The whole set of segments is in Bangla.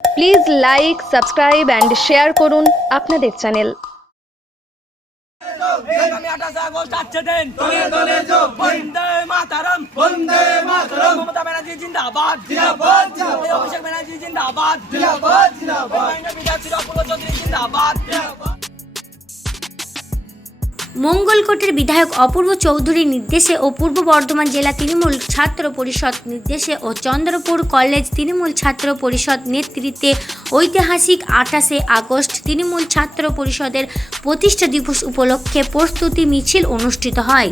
Please like, subscribe and share করুন আপনাদের চ্যানেল। আগামী 28 আগস্ট আছে দিন দলে দলে যোগ বন্দে মাতরম মমতা ব্যানার্জি জিন্দাবাদ জিন্দাবাদ জিন্দাবাদ অভিষেক ব্যানার্জি জিন্দাবাদ জিন্দাবাদ জিন্দাবাদ মাইনে বিধায়ক অপূর্ব চৌধুরী জিন্দাবাদ। মঙ্গলকোটের বিধায়ক অপূর্ব চৌধুরীর নির্দেশে ও পূর্ব বর্ধমান জেলা তৃণমূল ছাত্র পরিষদ নির্দেশে ও চন্দ্রপুর কলেজ তৃণমূল ছাত্র পরিষদ নেতৃত্বে ঐতিহাসিক 28 আগস্ট তৃণমূল ছাত্র পরিষদের প্রতিষ্ঠা দিবস উপলক্ষে প্রস্তুতি মিছিল অনুষ্ঠিত হয়।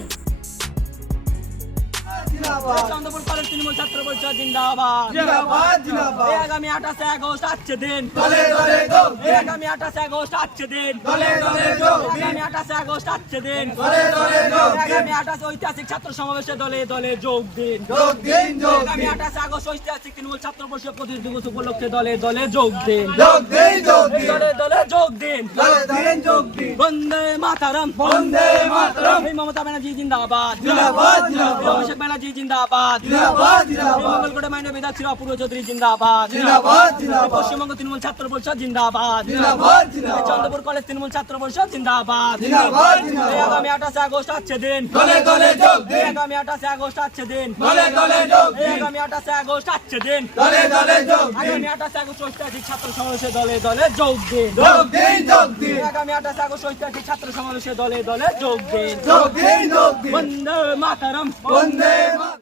চন্দ্রপুর কলেজ তৃণমূল ছাত্র পরিষদ জিন্দাবাদ জিন্দাবাদ জিন্দাবাদ। আগামী 28 আগস্ট আছে দিন দলে দলে যোগ আগামী 28 আগস্ট আছে দিন দলে দলে যোগ আগামী 28 আগস্ট আছে দিন দলে দলে যোগ আগামী 28 ঐতিহাসিক ছাত্র সমাবেশে দলে দলে যোগ দিন আগামী 28 আগস্ট ঐতিহাসিক তৃণমূল ছাত্র পরিষদ প্রতিষ্ঠা দিবস উপলক্ষে দলে দলে যোগ দিন দলে দলে যোগ দিন বন্দে মাতরম মমতা ব্যানার্জি জিন্দাবাদ জিন্দাবাদ জিন্দাবাদ অভিষেক ব্যানার্জি জিন্দাবাদ জিন্দাবাদ জিন্দাবাদ মঙ্গলকোটে মাইনে বিধায়ক অপূর্ব চৌধুরী জিন্দাবাদ জিন্দাবাদ জিন্দাবাদ পশ্চিমবঙ্গ তৃণমূল ছাত্র পরিষদ জিন্দাবাদ জিন্দাবাদ জিন্দাবাদ চন্দ্রপুর কলেজ তৃণমূল ছাত্র পরিষদ জিন্দাবাদ জিন্দাবাদ জিন্দাবাদ আগামী 28 আগস্ট আছে দিন দলে দলে যোগ আগামী 28 আগস্ট আছে দিন দলে দলে যোগ আগামী 28 আগস্ট আছে দিন দলে দলে যোগ আগামী 28 আগস্ট ঐতিহাসিক ছাত্র সমাবেশে দলে দলে যোগ দিন আগামী 28 আগস্ট ঐতিহাসিক ছাত্র সমাবেশে দলে দলে যোগ দিন বন্দে মাতরম বন্দে